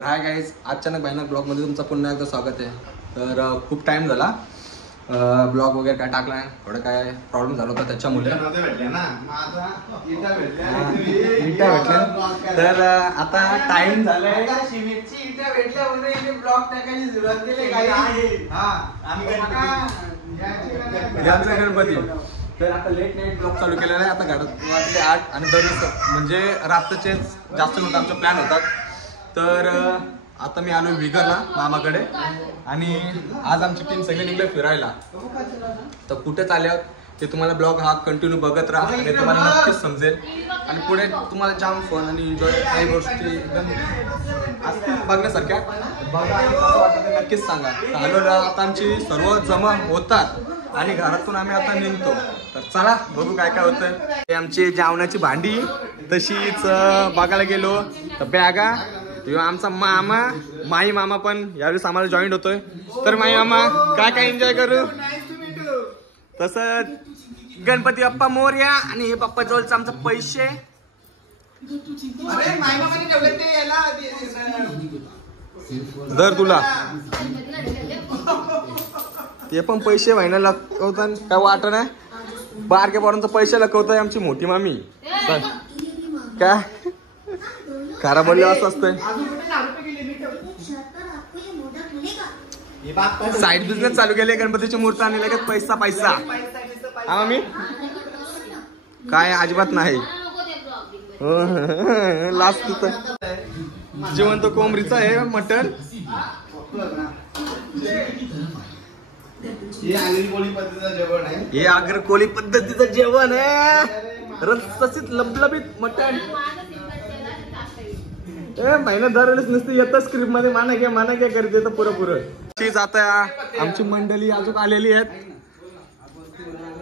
Hi guys, अचानक भयानक ब्लॉगमध्ये तुमचं पुन्हा एकदा स्वागत आहे. तर खूप टाइम झाला ब्लॉग वगैरे काय टाकला नाही, थोडं काय प्रॉब्लेम झाला होता त्याच्यामुळे इटा भेटल्या. तर आता टाइम झालाय गणपती. तर आता लेट नाईट ब्लॉग चालू केलेला आहे. आता घरात वाजले 8 आणि दररोज म्हणजे रात्रीचे जास्त लोक आमचा प्लॅन होतात. तर आता मी आलो विगरला मामाकडे आणि आज आमची टीम सगळी निघले फिरायला. तर कुठे चालले आहोत ते तुम्हाला ब्लॉग हा कंटिन्यू बघत राहा, ते तुम्हाला नक्कीच समजेल. आणि पुढे तुम्हाला जाम फन आणि एन्जॉय काही गोष्टी एकदम असतील बघण्यासारख्या बघा, कसं वाटतं ते नक्कीच सांगा. आलो आता आमची सर्व जमा होतात आणि घरातून आम्ही आता निघतो. तर चला बघू काय काय होतं. ते आमची जेवणाची भांडी तशीच बघायला गेलो तर बॅगा. आमचा मामा माई मामा पण यावेळेस आम्हाला जॉईंट होतोय. तर माई मामा काय काय एन्जॉय करू. तसंच गणपती बाप्पा मोरया आणि हे बाप्पा जवळचं आमचं पैसे. दर तुला ते पण पैसे व्हायला लकवतात काय वाटत नाही. बारक्या पोरांचं पैसे लकवताय आमची मोठी मामी. काय खरा बोलले असं असतंय. साईड बिझनेस चालू केले गणपतीची मूर्ती आणि लगेच पैसा पैसा. हा मामी काय अजिबात नाही. लास्ट तर जिवंत कोंबडीचं आहे मटण. हे आग्र कोळी पद्धतीचं जेवण आहे. रसरशीत लबलबीत मटण. महिना दरवेळेस नसते येतं स्क्रिप्ट मध्ये माना घ्या करते तर पुरं आता आमची मंडळी अजून आलेली आहेत.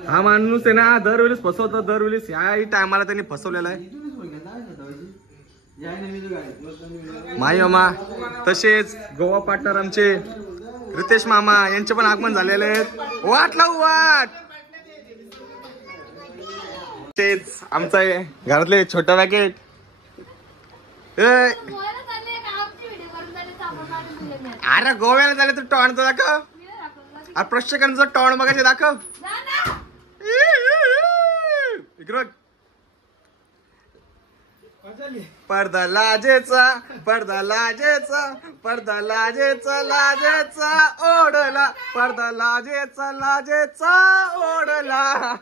हा माणूस आहे ना दरवेळेस फसवतो. दरवेळेस याही टायमाला त्यांनी फसवलेला आहे. माई मामा तसेच गोवा पार्टनर आमचे रितेश मामा यांचे पण आगमन झालेले आहेत. वाट लावू वाट. तेच आमचं आहे घरातले छोटा पॅकेट. अरे गोव्याला झाले तर टॉन तर दाखव. अरे प्रत्येकांचं टॉन बघायचे दाखव. पडदा लाजेचा पडदा लाजेचा पडदा लाजेचा लाजेचा ओढला पडदा लाजेचा लाजेचा ओढला.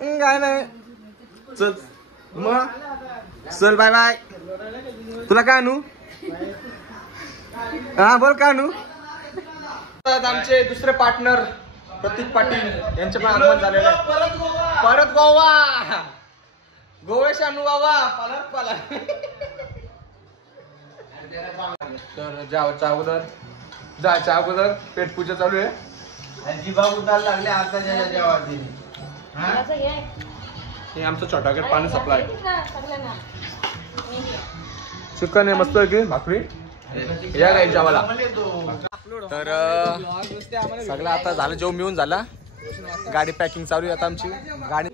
काय नाही चल मग चल बाय बाय. तुला काय आणू. हा बोल काय आणू. आमचे दुसरे पार्टनर प्रतीक पाटील यांचे पण आगमन झालेले. परत गोवा गोवेश आणू बाबा पालक. तर जायच्या अगोदर पेटपूजा चालू आहे. अजिबात उतार लागले आता जेवायला. हे आमचं छोटागट पाणी सप्लाय. चिकन आहे मस्त की भाकरी या काय जेवायला. तर सगळं आता झालं जेवण मिळून झाला. गाडी पॅकिंग चालू आहे आता आमची. गाडी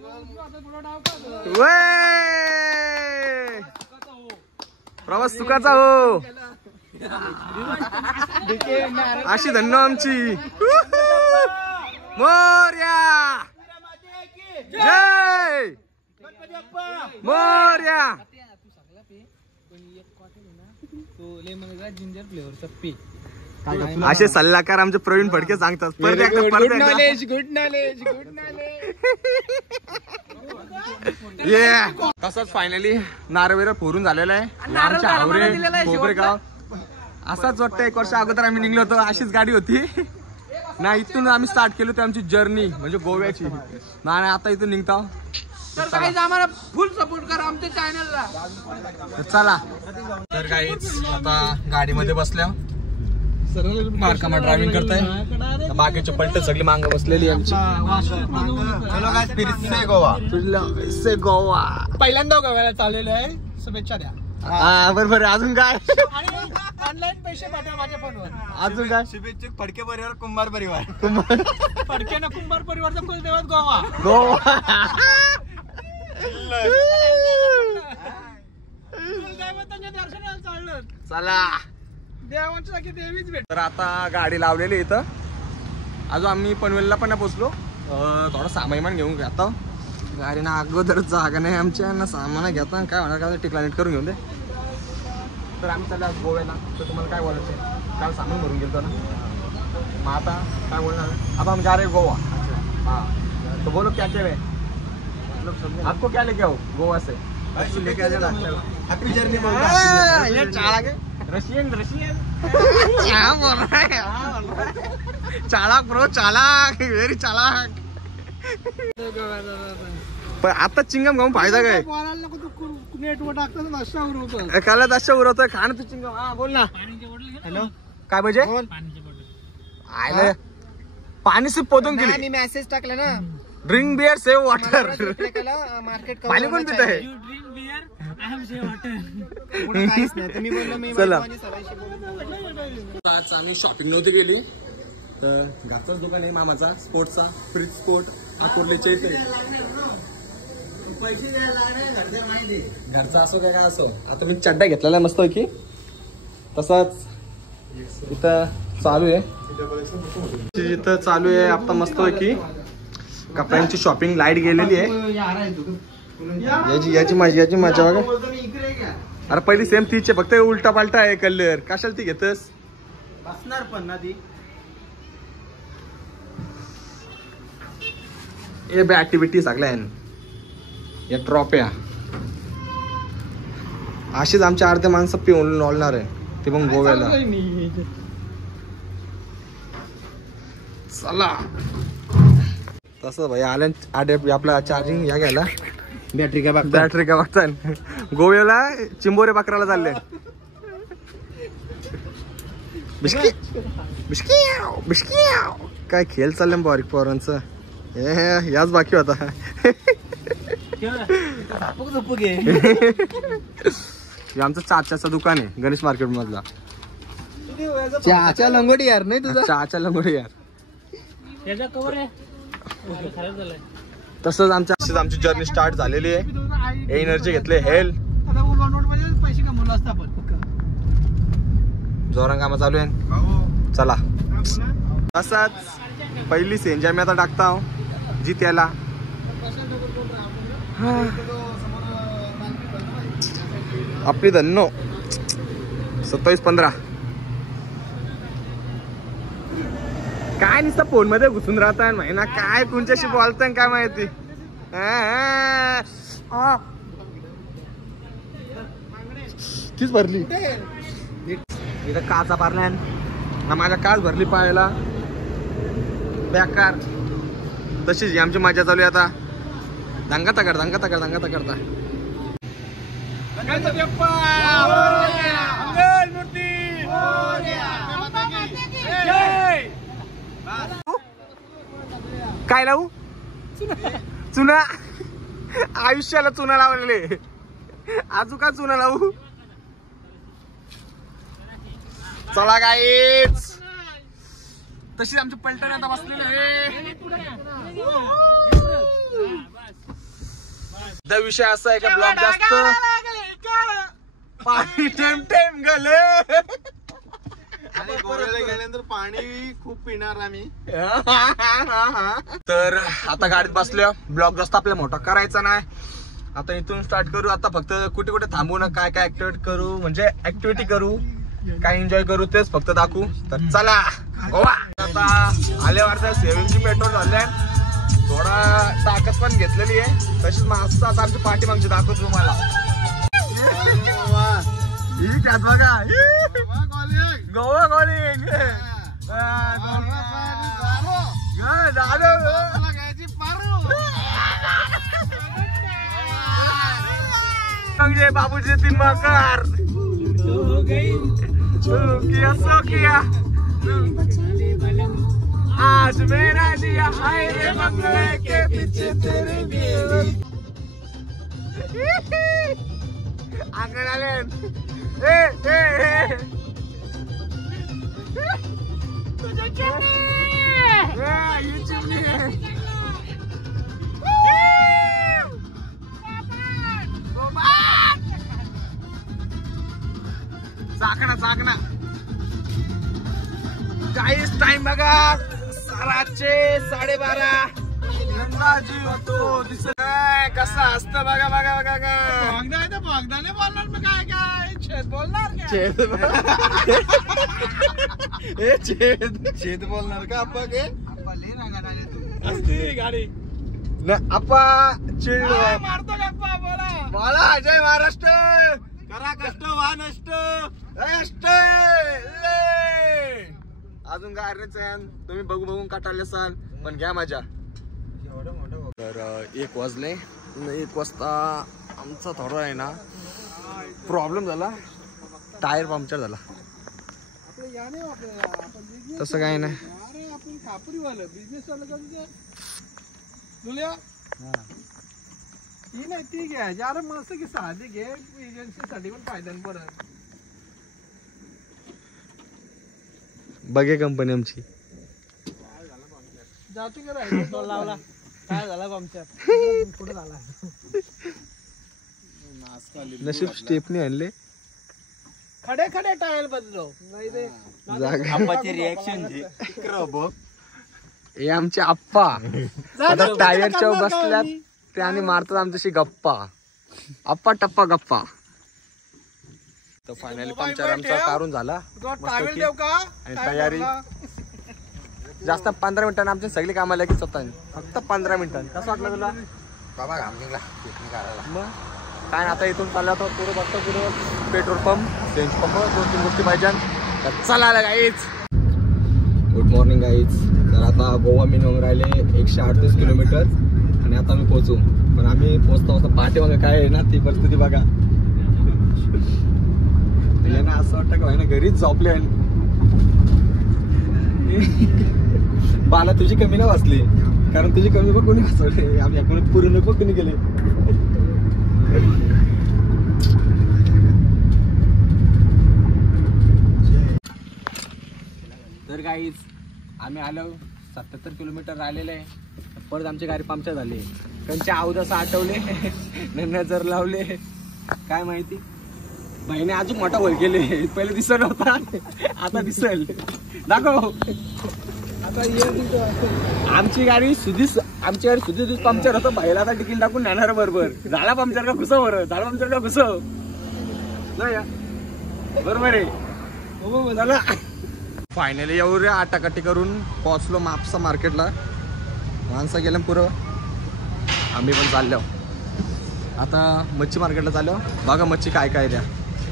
प्रवास सुखाचा हो. अशी धन्य आमची मोरया जय मोरया. जिंजर फ्लेवरचा पी असे सल्लागार आमचे प्रवीण फडके सांगतात. गुड नॉलेज तसंच फायनली नारवेरा फोरून झालेला आहे. आमच्या हावरे कोपरेगाव असाच वाटतं 1 वर्ष अगोदर आम्ही निघलो होतो. अशीच गाडी होती ना. इथून आम्ही स्टार्ट केली होती आमची जर्नी म्हणजे गोव्याची ना. आता इथून निघतो. तर आम्हाला फुल सपोर्ट करा आमच्या चॅनलला. चला तर काहीच आता गाडीमध्ये बसल्या मार्कामा ड्रायव्हिंग करताय. बाकीचे पलटे सगळी मांग बसलेली आमची. गोवा पहिल्यांदा गोव्याला चाललेलो आहे. शुभेच्छा द्या. बरोबर. अजून काय ऑनलाईन पैसे पाठवा माझ्या फोनवर. अजून काय शुभेच्छुक फडके परिवार कुंभार परिवार. फडके ना कुंभार परिवारचा कुलदेवत गोवा. गोवा कुलदैवताच्या दर्शनाला चाललं. चला. देवांच्या जागी देवीच भेट. तर आता गाडी लावलेली आहे इथं. अजून आम्ही पनवेलला पण नाही पोचलो. थोडा सामान घेऊन घेतो. गाडी ना अगोदर जागा नाही आमच्या ना सामान घेता काय होणार काय टिकला नीट करून घेऊन दे. तर आम्ही चाललो आज गोव्याला. तर तुम्हाला काय बोलायचं आहे? काल सामान भरून गेलो ना मग आता काय बोलणार आता हम जा रहे गोवा. हाँ तो बोलो क्या क्या है आपको क्या लेके आओ गोवा से लेके आ जाना हैप्पी जर्नी ये चालाक है रशियन क्या बोल रहा है चालाक ब्रो चालाक व्हेरी चालाक. पण आता चिंगम खाऊन फायदा काय बोलायला नको तू नेटवर टाकतात अशा उरवतो. एकाला दशा उरवतोय खाणं तू चिंगम. हा बोल ना. हॅलो काय पाहिजे आयलं पाणी से पोतून गेली. मी मेसेज टाकला ना drink beer save water. Market पाणी कोण पित आहे. चला आज आम्ही शॉपिंग नव्हती गेली तर घरचाच दुकान आहे मामाचा स्पोर्टचा फ्रीज स्पोर्ट अकोर्लेच्या इथे. पैसे द्यायला घरच्या माहिती घरचा असो काय असो. आता मी चड्डा घेतलेला मस्त की तसाच इथं चालू आहे. इथं चालू आहे आता मस्त की कपड्यांची शॉपिंग. लाईट गेलेली आहे याची मजा बघा. अरे पहिली सेम तीच आहे फक्त उलटा पालटा आहे कलर. कशाला ती घेतस बसणार पण ना ती. ये बे ऍक्टिव्हिटी सगळ्या या ट्रॉप्या अशीच आमच्या अर्धे माणसं पिऊन नॉलणार आहे ते पण गोव्याला. चला तसं भाई आल्या आपला चार्जिंग या घ्यायला बॅटरी काय बॅटरी काय बघता गोव्याला चिंबोरे बकराला चालले. बिस्की बिस्की बिस्की काय खेळ चालले बारीक पोरांचं. याच बाकी होता. आमचं चाच्याचं दुकान आहे गणेश मार्केट मधला. चहाच्या लंगोटी यार नाही तुझा. चहाच्या लंगोटी यार. त्याचा कवर आहे खराब झालाय. तसंच आमची जर्नी स्टार्ट झालेली आहे. एनर्जी घेतले हेल्थ आता नोट मध्ये पैसे कमवले असता आपण जोरान कामं चालू आहे. चला तसाच पहिली सेंजा मी आता टाकता जी त्याला आपली धन्नो 27-15 काय नुसतं फोन मध्ये घुसून राहताय महिना काय तुमच्याशी बोलताय काय माहिती. तीच भरली इथं काचा भरला ना माझ्या काच भरली पाहायला बेकार. तशीच आमची मजा चालू आहे आता. दंगाता करता काय लावू चुना आयुष्याला चुना लावलेले आजू का चुना लावू. चला गाईच तशी आमची पलटण आता बसलेली. विषय असा आहे का ब्लॉग जास्त पाणी टेम गले. गोव्याला गेल्यानंतर पाणी खूप पिणार आम्ही. तर आता गाडीत बसल्या ब्लॉग जास्त आपल्या मोठा करायचा नाही. आता इथून स्टार्ट करू. आता फक्त कुठे कुठे थांबू ना काय काय ऍक्टिव्हिटी करू म्हणजे ऍक्टिव्हिटी करू काय एन्जॉय करू तेच फक्त दाखवू. तर चला गोवा. आता आल्यावर सेव्हिंगची पेट्रोल झाले थोडा ताकद पण घेतलेली आहे. तशीच मस्त आता आमची पाठी मागची दाखवतो तुम्हाला. ही त्यात बघा गोवा कॉलिंग बाबूजी तीन मकर किया आज मेरा दिया हाय रे बंगले के पीछे तेरे लिए आंगण आले. मागना काहीच टाइम बघा 12:30 नंदाजी होतो दिसत कसा असत बघा बघा बघा का भागना आहे तर भागना नाही बोलणार मग काय काय छेद बोलणार काय? शेत बोलणार का आपण के आप्पा लय रागात आले तू. असती गाडी आपा चिड मारतो गप्पा बोला. मला अजय महाराष्ट्र करा कष्ट वा नष्ट अष्ट अजून काय अरेच तुम्ही बघून काटाळले असाल पण घ्या मजा. तर 1 वाजले 1 वाजता आमचा थोडा आहे ना प्रॉब्लेम झाला टायर पंक्चर झाला. तसं काय नाही अरे आपण खापरीवालं बिझनेस वाला का तुला ही नाही ती घ्या यार मस्त की साधी घे एजन्सीसाठी पण फायदा पडत. बघे कंपनी आमची जातो का राहिलो लावला काय झाला पंक्चर कुठे झाला नशीब स्टेपनी आणले खडे खडे टायर बदलो नाही ते आप्पाची रिएक्शन हे आमचे आप्पा आता टायरच्या बसल्यात ते आणि मारतात आमच्याशी गप्पा आप्पा टप्पा गप्पा. तर फायनली पंक्चर आमचा काढून झाला टावेल देव का आणि तयारी जास्त 15 मिनिटांनी आमचे सगळे कामाला लगेच होता फक्त 15 मिनिटांनी. कसं वाटलं तुला बाबा घामनिंगला काढायला मग काय आता इथून चालला होता पुढे बघतो पुढे पेट्रोल पंप चेंज पंप 2-3 गोष्टी पाहिजे. तर चला गाईज गुड मॉर्निंग गाईज. तर आता गोवा मिनिमम राहिले 138 किलोमीटर आणि आता आम्ही पोहोचू पण आम्ही पोहोचतो असं पहाटे मग काय आहे ना ती परिस्थिती बघा ना असं वाटतं का ना घरीच झोपले बाला तुझी कमी ना वाचली कारण तुझी कमी पण कोणी वाचवले आम्ही कोणी पूर्ण पण कोणी गेले. तर गाईज आम्ही आलो 77 किलोमीटर राहिलेले आहे परत आमची गाडी पंक्चर झाली त्यांच्या अवदास आठवले नजर लावले काय माहिती बहिणी अजून मोठा होईल गेले पहिले दिसत नव्हता आता दिसेल दाखव. आता ये आमची गाडी सुधीच पंक्चर होतं पहिला आता तिकीट टाकून नेणार बरोबर झाला पंक्चर का घुसव बरं झाला पंक्चर का घुसव नाही बरोबर आहे झालं. फायनली एवढे आटाकाटी करून पोहोचलो मापसा मार्केटला माणसं गेलं पुरं आम्ही पण चाललो आता मच्छी मार्केटला चाललो बघा मच्छी काय काय द्या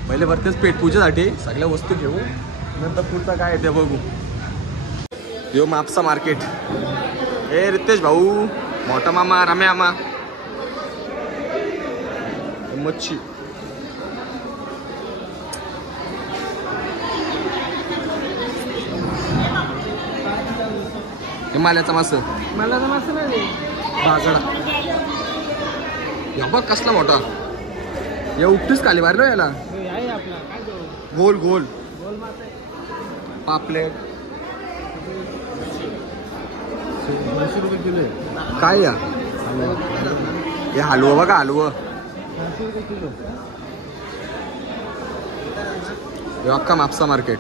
पहिले भरतेच पेट पूजेसाठी सगळ्या वस्तू घेऊ नंतर पुढचं काय आहे ते बघू. यो मापसा मार्केट ए रितेश भाऊ मोठा मामा रम्या मामा मच्छी हिमालयाचा मास मला तर मस्त नाही बागडा या बघ कसला मोठा या उपटीच खाली मारलो याला आहे आपला काय करू गोल गोल गोल मासे पापलेट 200 रुपये किलो काय या हे हलवं बघा हलवं 400 रुपये किलो. हे अख्खा मापसा मार्केट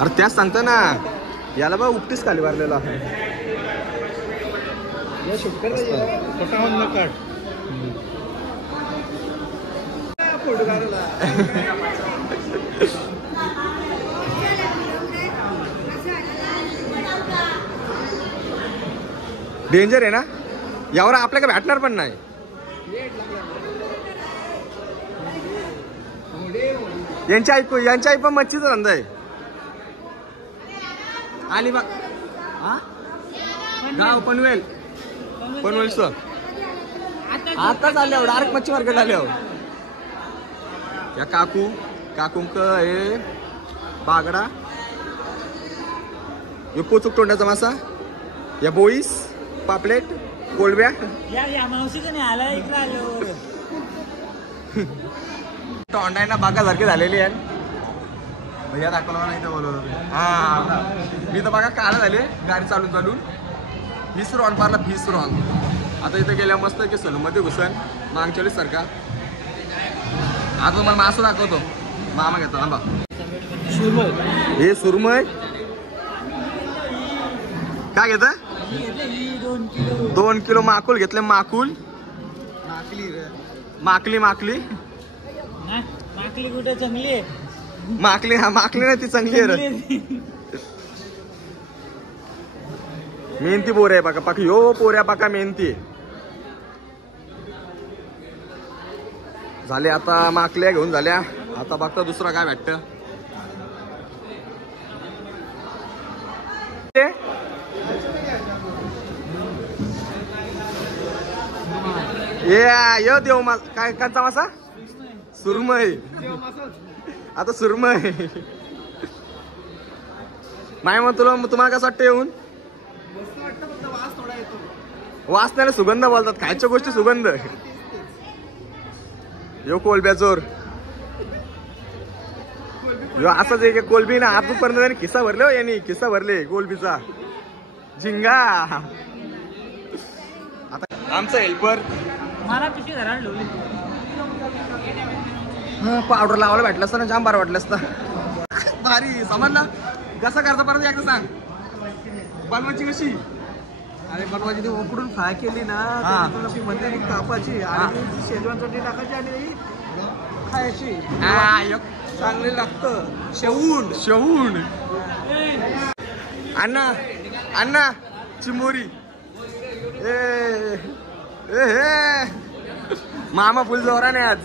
अरे त्याच सांगतो ना याला बघ उपटीच खाली मारलेला डेंजर आहे ना यावर आपल्याकडे भेटणार पण नाही. यांच्या आई पण मच्छीचा धंदा आहे आणि बघ गाव पनवेलचं आता चालल्यावर डायरेक्ट मच्छी मार्केट आल्यावर या काकूंक हे बागडा यो पोचूक तोंडाचा मासा या बोईस पापलेट कोलब्या तोंडायना बागासारखी झालेली आहे भैया दाखवला नाही तर बोलवलं हा मी तर बघा काळा झाले गाडी चालून भिसरॉन मारला भिसरॉन आता इथं गेल्या मस्त की सलून मध्ये घुसन मागच्या वेळेस सारखा. आता तुम्हाला मासं दाखवतो. मामा घेतो थांबा. हे सुरमय काय घेत? 2 किलो माकुल घेतले. माकुल माकली माकली कुठे चांगली आहे? माकली. हा माकली नाही ती चांगली आहे रे. मेहनती बोर आहे बघा. पाका यो पोऱ्या पाका मेहनती झाले. आता माकल्या घेऊन झाल्या. आता बघता दुसरा काय भेटत. ये देव मा काय कांचा मासा? सुरमई. आता सुरमई माय मग तुम्हाला कसं वाटतं येऊन? वास नाही सुगंध बोलतात. खायच्या गोष्टी सुगंध. यो कोलब्या चोर यो असंच एक कोलबी ना आजपर्यंत त्यांनी खिस्सा भरले. हो यांनी खिस्सा भरले कोलबीचा. झिंगा. आता आमचा हेल्पर पावडर लावायला भेटलं असतं ना जाम बार वाटलं असतं. भारी समजलं. कसं करता परत एकदा सांग. बनवायची कशी? अरे बनवायची ती उकडून फ्राय केली ना मध्ये कापाची आणि शेजवान चटणी टाकायची आणि खायची. चांगले लागतं. शेवून शेवून. अण्णा अण्णा चिमोरी. ए ए हे मामा फुल जोराने आज.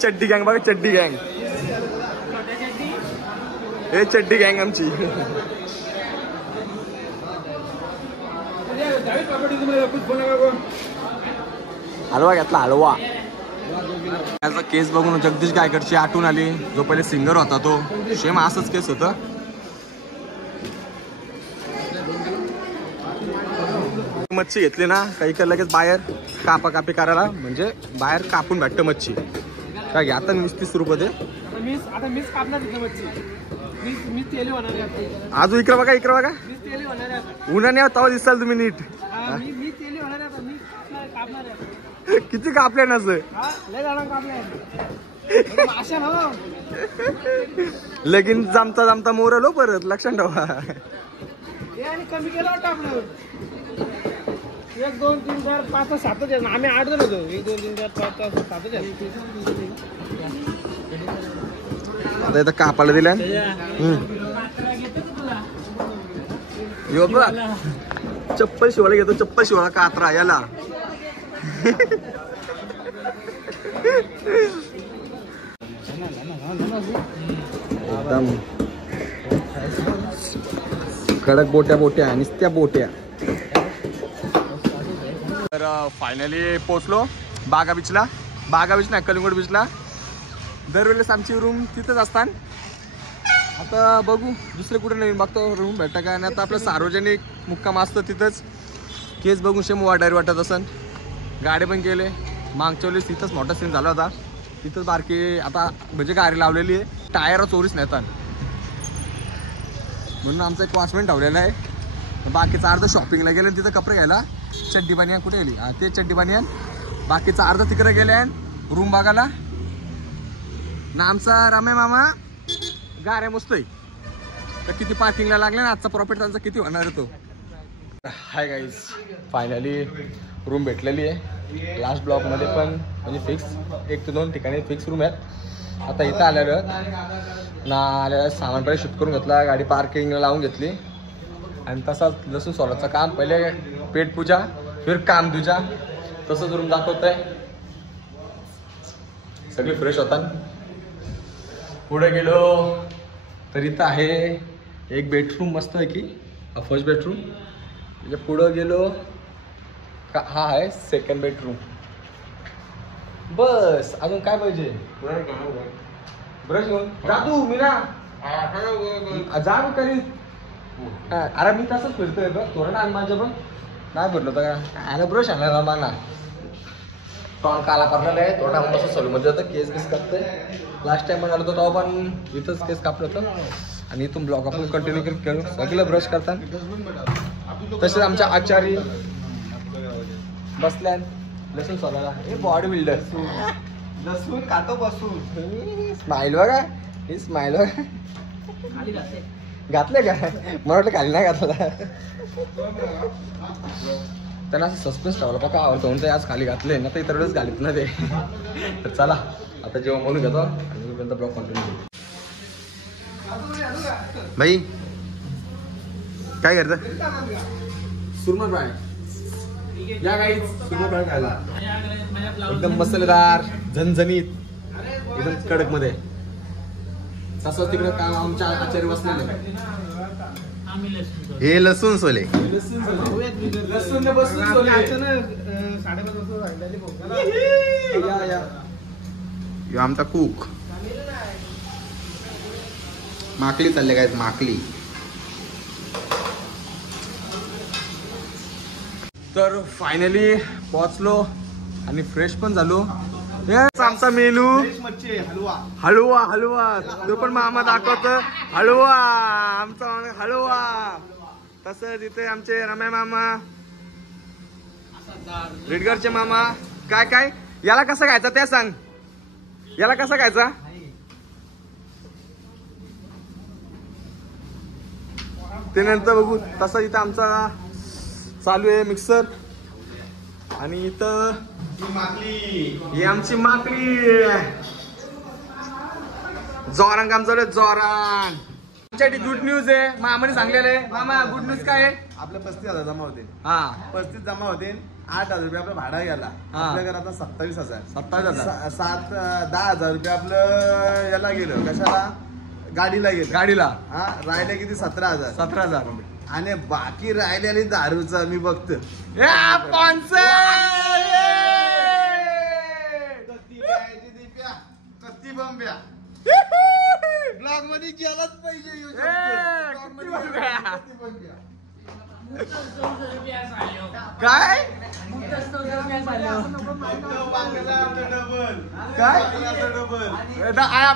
चड्डी गँग बघा. चड्डी गँग. हे चड्डी गँग आमची. हलवा घेतला हलवा. त्याचा केस बघून जगदीश गायकरची आठवण आली. जो पहिले सिंगर होता तो सेम असंच केस होतं. मच्छी घेतली ना काही कर लगेच बाहेर कापाकापी करायला. म्हणजे बाहेर कापून भेटतं मच्छी. काय घ्या आता 20-30 रुपये दे. मीच कापणार मच्छी. मी तेली होणार आहे. आजू इकडे बघा इकडे बघा. मी तेली होणार आहे. उन्हाने तवा दिसाल तुम्ही नीट. मी तेली होणार आहे. मी कापणार आहे. किती कापले ना सर? लय जाणं कापले. माशा ना लगीन जमता जमता मोरलो परत लक्षात ठेवा. हे आणि कमी केलं वाटतं आपलं. 1 2 3 4 5 7 जण. आम्ही 8 जण होतो. 1 2 3 4 5 7 जण. आता इथं कापायला दिल्या. यो बघ चप्पल शिवायला घेतो. चप्पल शिवायला कात्रा याला. एकदम कडक बोट्या बोट्या आणि त्या बोट्या. तर फायनली पोचलो बागा बीचला. बागा बीच नाही कलिंगड बीचला. दरवेळेस आमची रूम तिथंच असतात. आता बघू दुसरे कुठे नवीन बघतो रूम भेटतं का. आणि आता आपलं सार्वजनिक मुक्काम असतं तिथंच. केस बघून शेम वाटायला वाटत असन. गाडी पण केले. मागच्या वेळेस तिथंच मोठा सीन झाला होता. तिथंच बारकी आता म्हणजे गाडी लावलेली आहे. टायर चोरीस नेतात म्हणून आमचा एक वॉचमॅन ठेवलेला आहे. बाकीचा अर्ध शॉपिंगला गेले तिथं कपडे घ्यायला. चड्डी बानियान कुठे गेली? ते चड्डी बानियान. बाकीचा अर्ध तिकडे गेले रूम बघायला ना. आमचा रामे मामा गाड्या मुस्तोय. तर किती पार्किंगला लागले ना. आजचा प्रॉफिट त्यांचा किती होणार आहे तो. हाय गाईज फायनली रूम भेटलेली आहे. लास्ट ब्लॉकमध्ये पण म्हणजे फिक्स 1 ते 2 ठिकाणी फिक्स रूम आहेत. आता इथं आलेलं ना आलेलं सामान पहिले शिफ्ट करून घेतला. गाडी पार्किंगला लावून घेतली. आणि तसाच लसूण सोलाचं काम पहिले पेटपूजा फिर काम दुजा तसंच रूम दाखवत आहे. सगळे फ्रेश होतात. पुढे गेलो तर इथं आहे एक बेडरूम मस्त आहे की फर्स्ट बेडरूम. म्हणजे पुढं गेलो का हा आहे सेकंड बेडरूम. बस अजून काय पाहिजे? ब्रश घेऊन जा तू. मी ना जा करी. अरे मी तसंच फिरतोय बघ. थोडं ना माझ्या पण नाही फिरलो तर अरे ब्रश आणला मला. टॉन काला करणार आहे. थोडा मस्त सलून मध्ये जातं. केस केस कापतोय. लास्ट टाइम पण आलो होतो तेव्हा पण इथंच केस कापलं होतं. आणि इथून ब्लॉग आपण कंटिन्यू करू. सगळं ब्रश करतात. तसेच आमच्या आचारी बसल्या लसूण सोलायला. हे बॉडी बिल्डर लसूण काटो बसून. स्माइल बघा, ही स्माइल बघा. घातले का? मला वाटलं खाली नाही घातला. त्यांना असं सस्पेन्स ठेवला बघा आवडतो म्हणून आज खाली घातले ना, तर इतर वेळेस घालीत ना ते. तर चला आता जेवण म्हणून घेतो आणि ब्लॉग कंटिन्यू करू. भाई काय करतं? सुरमा फ्राय. या काही सुरमा फ्राय खायला एकदम मसालेदार, झणझणीत, एकदम कडक मध्ये. तसं तिकडे काम आमच्या आचार्य बसलेले. हे लसूण सोले. लसूण बसून सोले. आमचा कुक माकली चालले काय माकली. तर फायनली पोहोचलो आणि फ्रेश पण झालो. आमचा मेनू हलवा. हलवा तो पण मामा दाखवतो. हलवा आमचा हलवा. तसंच इथे आमचे रम्या मामा, रेडगरचे मामा. काय काय याला कसं खायचं ते सांग. याला कसं खायचा? ते नंतर बघू. तसं इथं आमचा चालू आहे मिक्सर. आणि इथं ही आमची माकडी. जोरान काम चालू आहे, जोरान. आमच्यासाठी गुड न्यूज आहे. मामाने सांगलेलं आहे. मामा गुड न्यूज काय आहे? आपल्या 35,000 जमा होते. हा 35 जमा होते. 8,000 रुपये आपला भाडा गेला. आपल्या घरात आता 27,000. 27,000. 10,000 रुपये आपलं याला गेलं. कशाला? गाडीला गेलं. गाडीला. हा राहिले किती? 17,000. 17,000. आणि बाकी राहिलेली दारूचा मी बघतो. कत्ती बंब्या ब्लॉग मध्ये गेलाच पाहिजे. काय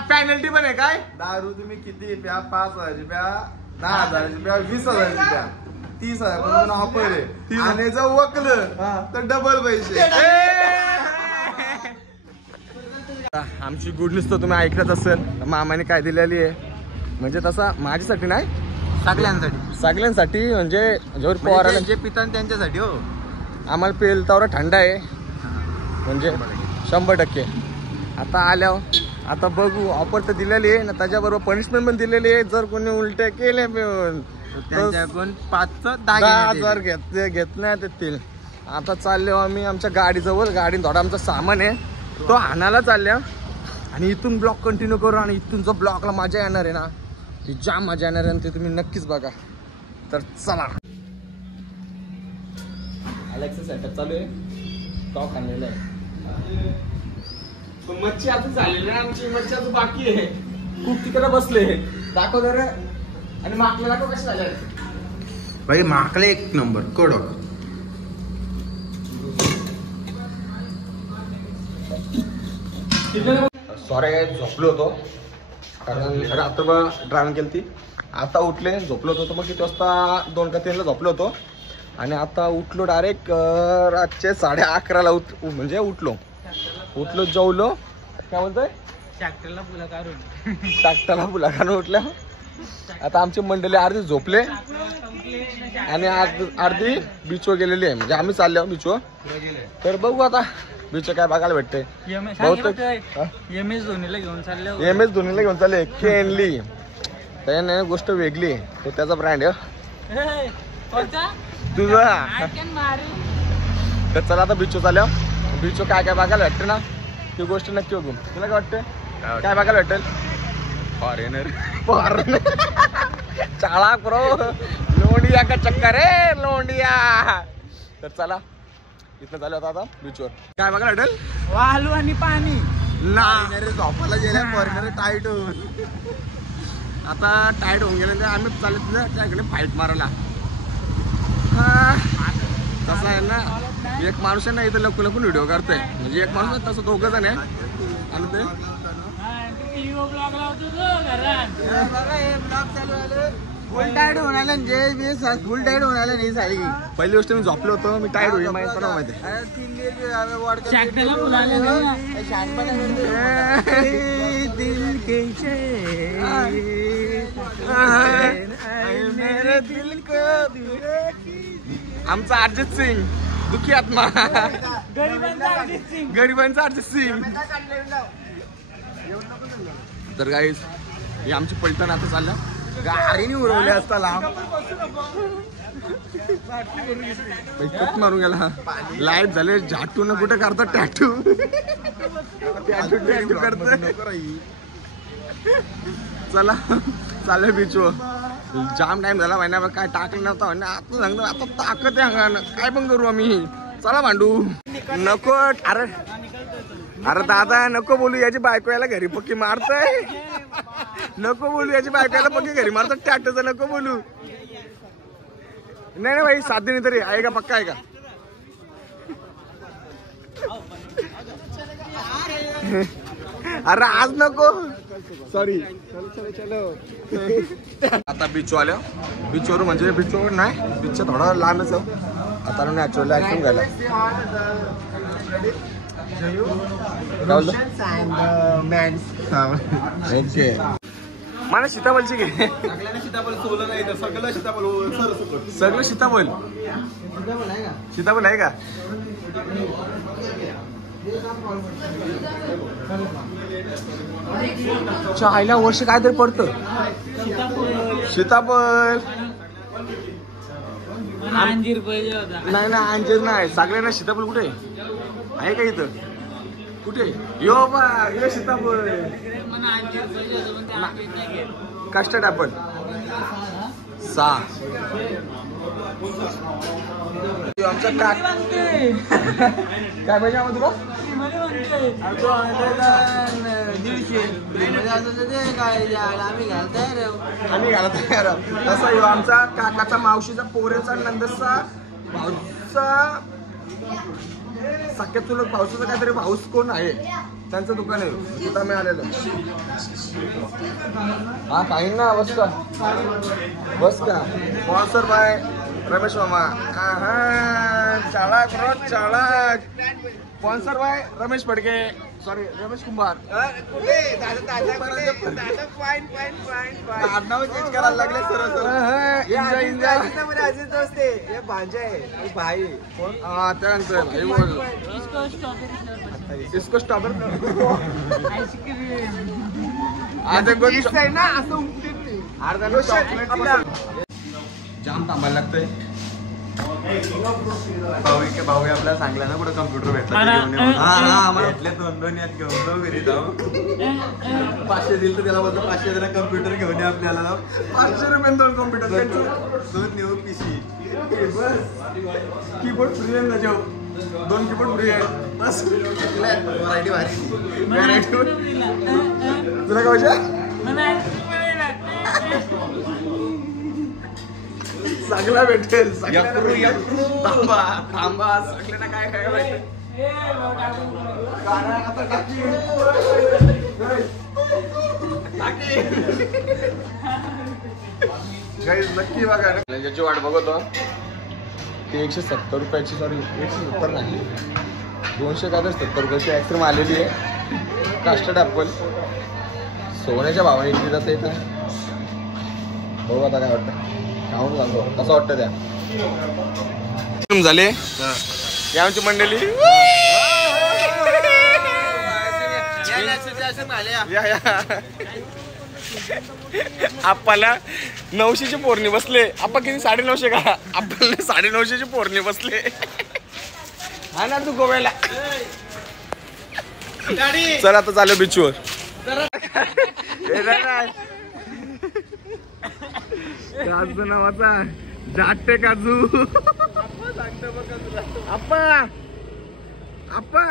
पॅनल्टी पण आहे काय? दारू तुम्ही किती प्या? 5,000 प्या, 10,000 प्या, 20,000 प्या, 30,000 ऑफर आहे. आणि जर वकलं तर डबल पैसे. आमची गुड न्यूज तर तुम्ही ऐकलंच असेल. मामाने काय दिलेली आहे म्हणजे तसा माझ्यासाठी नाही, सगळ्यांसाठी म्हणजे जोर पोराला जे पितात त्यांच्यासाठी. हो आम्हाला पेल तर थंड आहे म्हणजे 100%. आता आल्यावर आता बघू. ऑफर तर दिलेली आहे ना, त्याच्याबरोबर पनिशमेंट पण दिलेली आहे. जर कोणी उलटे केले मिळून 10,000 घेतण्यात येतील. आता चाललो आम्ही आमच्या गाडीजवळ. गाडीत थोडा आमचा सामान आहे तो आणायला चालल्या. आणि इथून ब्लॉग कंटिन्यू करू. आणि इथून जो ब्लॉगला मजा येणार आहे ना, ती जाम मजा येणार आहे. ते तुम्ही नक्कीच बघा. तर चला. अलेक्सा सेटअप चालू आहे. स्टॉक आणलेला आहे. मच्छी आता झालेली आहे आमची. मच्छी आता बाकी आहे. खूप तिकडे बसले. दाखव जरा. आणि माकले दाखव कसे झाले भाई. माकले एक नंबर कडक. सॉरी काय झोपलो होतो कारण रात्रभर ड्रायव्हिंग केली ती. आता उठले. झोपलो होतो मग किती वाजता? 2 का 3ला झोपलो होतो. आणि आता उठलो डायरेक्ट रातचे 11:30ला म्हणजे उठलो. जेवलो. काय बोलतोय? ट्रॅक्टरला फुला काढून उठल्या. आता आमची मंडळी अर्धी झोपले आणि अर्धी बीचवर गेलेली आहे. म्हणजे आम्ही चाललो बीचवर. तर बघू आता बीच काय बघायला भेटते. बहुतेक MS धोनीला घेऊन चालले. MS धोनीला घेऊन चालले. केनली त्याने गोष्ट वेगळी. तो त्याचा ब्रँड आहे तुझा. तर चला आता बीचवर चालल्या. बीचवर काय काय बघायला भेटते ना ती गोष्ट नक्की बघू. तुला काय वाटतं? काय बघायला भेटेल? फॉरेनर चाळा प्रो लोंडिया का चक्कर आहे लोंडिया. तर चला इथं झालं होतं आता बीचवर. काय बघायला भेटेल? वालू आणि पाणी ना. झोपायला गेल्या फॉरेनर टाईट होऊन. आता टाईट होऊन गेले. आम्ही चालले तुझ्या त्याकडे फाईट मारायला. तसं आहे ना, एक माणूस आहे ना इथं लपून व्हिडिओ करतोय. म्हणजे एक माणूस तसं 2 जण आहे. आणि ते फुल टायर्ड होऊन आला फुल टायर्ड होऊन आला नाही साडी. पहिली गोष्ट मी झोपलो होतो, मी टायर्ड होईल माहिती माहिती. आमचा अर्जित सिंग दुखी आत्मा, गरिबांचा अर्जित सिंग. तर गाईस ही आमची पलटण आता चालल्या, गाडीने उडवले असता लांब मारून गेला. लाईट झाले झाटू न कुठे करतात टॅटू टॅटू करत. चला चालेल बीचवर. जाम टाइम झाला महिन्याभर काय टाकलं नव्हतं म्हणा. आता सांगतो आता ताकद आहे अंगानं, काय पण करू आम्ही. चला भांडू नको. अरे दादा नको बोलू, याची बायको याला घरी पक्की मारतय. नको बोलू, याची बायको याला पक्की घरी मारतात टॅटूचं. नको बोलू. नाही भाई 7 दिन तरी आहे का, पक्का आहे का? अरे आज नको, सॉरी. आता बीचवर आल्या. बीचवर म्हणजे बीचवर नाही, बीचच्या थोडा लांबच आहे आता. नॅचरल ऍक्शन घ्यायला ओके. मला सीताफळची घे. सीताफळ सोलं नाही तर सगळं सीताफळ सगळं सीताफळ. सीताफळ आहे का? चायला वर्ष काहीतरी पडतं. सीताफळ अंजीर पाहिजे होता. नाही ना, अंजीर नाही. सगळ्यांना सीताफळ कुठे आहे का इथं? कुठे यो बा यो सीताफळ. Custard apple 6. आमचा काय पाहिजे आम्हाला तुला? 150 आम्ही घालत तयार. तसा यो आमचा काकाचा, मावशीचा, पोरेचा, नंदचा, भाऊचा, सख्या चुलत भाऊचा काहीतरी भाऊस कोण आहे त्यांचं दुकान आहे तिथं मी आलेलो. हा काही ना. बस का बस का. स्पॉन्सर बाय रमेश मामा. चाळक रोज चाळक. Sponsor by Ramesh Phadke, sorry Ramesh Kumbhar. आडनाव चेंज करायला लागले सर. भाई हा त्यांचं भाई बोल. इसको स्टॉपर जाम थांबायला लागतंय. भाऊ आपल्याला सांगला ना कुठं कम्प्युटर भेटला भेटले 2-2 यात घेऊन घरी जाऊ. 500 दिल तर त्याला बोलतो 500 जरा कम्प्युटर घेऊन ये आपल्याला. 500 रुपये 2 computer. 2 new PC, keyboard free आहे त्याच्यावर. 2 कीबोर्ड फ्री आहे बस. व्हरायटी भारी. तुला काय पाहिजे? सगळा भेटेल. थांबा थांबा सगळ्यांना काय काय पाहिजे. नक्की बघा. ज्याची वाट बघतो ती 170 रुपयाची, सॉरी 170 नाही 270 रुपयाची आईस्क्रीम आलेली आहे. कस्टर्ड ऍपल सोन्याच्या भावाने इकडे जाता येतं. बघू आता काय वाटतं. खाऊन सांगतो कसं वाटतं त्या. झाले या आमची मंडळी. आपल्याला 900ची पोरणी बसले. आपण किती 950 का? आपल्याला 950ची पोरणी बसले. हा ना तू गोव्याला. चला आता चालू बीचवर. काजू नावाचा जाटे काजू. आप्पा आप्पा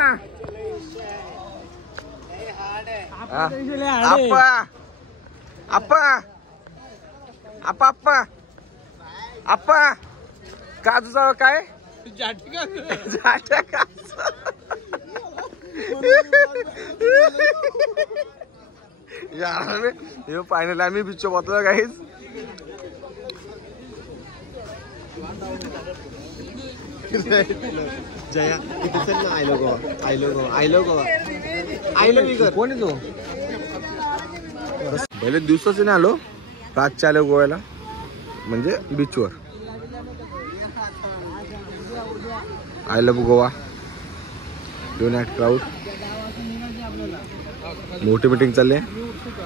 आप्पा आप्पा आप्पा आप्पा आप्पा काजूचा काय? जाटे काजू. यार फायनली आम्ही बीचवर पोहोचलो गाईज. जया इथे चल ना. आयलो गोवा, आयलो गोवा, आयलो गोवा, आयलो विगर. कोण आहे तो? पहिले दिवसाच नाही आलो, रातच्या आलो गोव्याला, म्हणजे बीचवर. I love Goa. Do not crowd. मोठी मीटिंग चालली.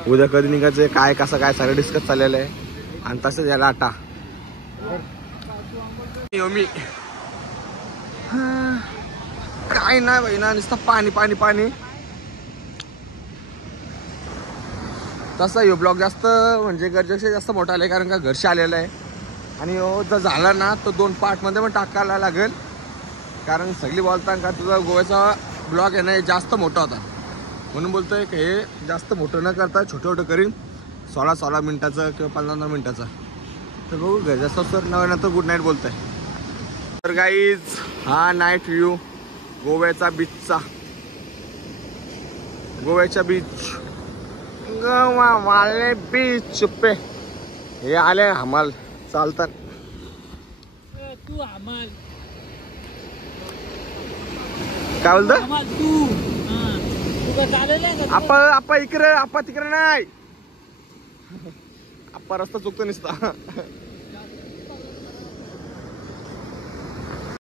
उद्या कधी निघायचं, काय कसं काय सगळं डिस्कस चाललेलं आहे. आणि तसंच याला आटा मी काय नाही बाई ना, नुसतं पाणी पाणी पाणी. तसा ह्यो ब्लॉग जास्त म्हणजे गरजेपेक्षा जास्त मोठा आलाय, कारण का घरशी आलेला आहे. आणि जर झाला ना तर 2 पार्टमध्ये पण टाकायला लागेल, कारण सगळी बोलतात का तुझा गोव्याचा ब्लॉग आहे ना जास्त मोठा होता, म्हणून बोलतोय की हे जास्त मोठं न करता छोटं छोटं करीन, 16 मिनिटाचं किंवा 15 मिनिटाचं. तर बघू घर जास्त सर नंतर गुड नाईट बोलतोय. तर गाईज हा नाईट व्ह्यू गोव्याचा बीचचा. गोव्याच्या बीच, गोवा वाले बीच पे हे आले हमाल चालतात. तू आम्हाला काय बोलतो तू का चालेल आपा इकडे आपा तिकडे नाही. आपा रस्ता चुकतो नुसता.